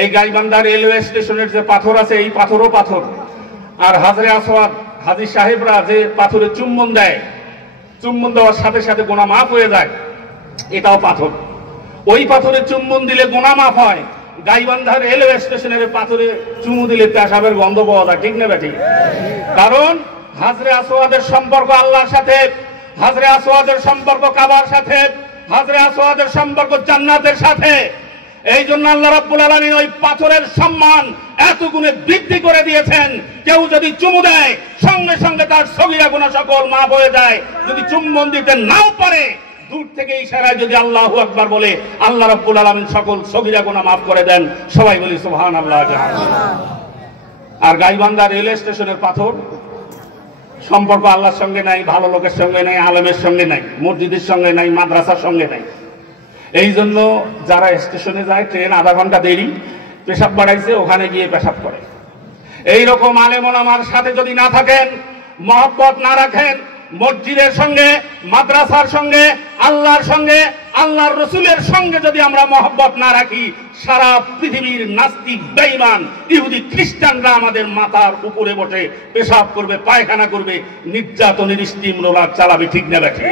এই গাইবান্ধা রেলওয়ে স্টেশনের যে পাথর আছে এই পাথরও পাথর। আর হাজরে আসওয়াদ হাজী সাহেবরা যে পাথরে চুম্বন দেয়, চুম্বন দেওয়ার সাথে সাথে গুনাহ মাফ হয়ে যায়, এটাও পাথর। ওই পাথরে চুম্বন দিলে গুনাহ মাফ হয়, গাইবান্ধা রেলওয়ে স্টেশনের পাথরে চুমু দিলে পেশাবের গন্ধ পাওয়া যায়, ঠিক না বেঠিক? কারণ হাজরে আসওয়াদের সম্পর্ক আল্লাহর সাথে, হাজরে আসওয়াদের সম্পর্ক কাবার সাথে, হাজরে আসওয়াদের সম্পর্ক জান্নাতের সাথে। এই জন্য আল্লাহ রাব্বুল আলামিন ওই পাথরের সম্মান এত গুণে বৃদ্ধি করে দিয়েছেন। কেউ যদি চুমু দেয় সঙ্গে সঙ্গে তার সগীরা গুনাহ সকল মাফ হয়ে যায়। যদি চুম্বন দিতে নাও পারে, দূর থেকে ইশারায় যদি আল্লাহু আকবার বলে, আল্লাহ রাব্বুল আলামিন সকল সগীরা গুনাহ মাফ করে দেন। সবাই বলি সুবহানাল্লাহ। আর গাইবান্ধা রেলওয়ে স্টেশনের পাথর সম্পর্ক আল্লাহর সঙ্গে নাই, ভালো লোকের সঙ্গে নাই, আলেমের সঙ্গে নাই, মসজিদের সঙ্গে নাই, মাদ্রাসার সঙ্গে নাই। এই জন্য যারা স্টেশনে যায়, ট্রেন আধা ঘন্টা দেরি, পেশাব বাড়াইছে, ওখানে গিয়ে পেশাব করে। এইরকম আলেম ওলামার সাথে যদি না থাকেন, মহব্বত না রাখেন, মসজিদের সঙ্গে, মাদ্রাসার সঙ্গে, আল্লাহর সঙ্গে, আল্লাহর রসুলের সঙ্গে যদি আমরা মহব্বত না রাখি, সারা পৃথিবীর নাস্তিক বেঈমান ইহুদি খ্রিস্টানরা আমাদের মাথার উপরে বসে পেশাব করবে, পায়খানা করবে, নির্যাতনের স্টিম রোলার চালাবে, ঠিক না বেঠিক?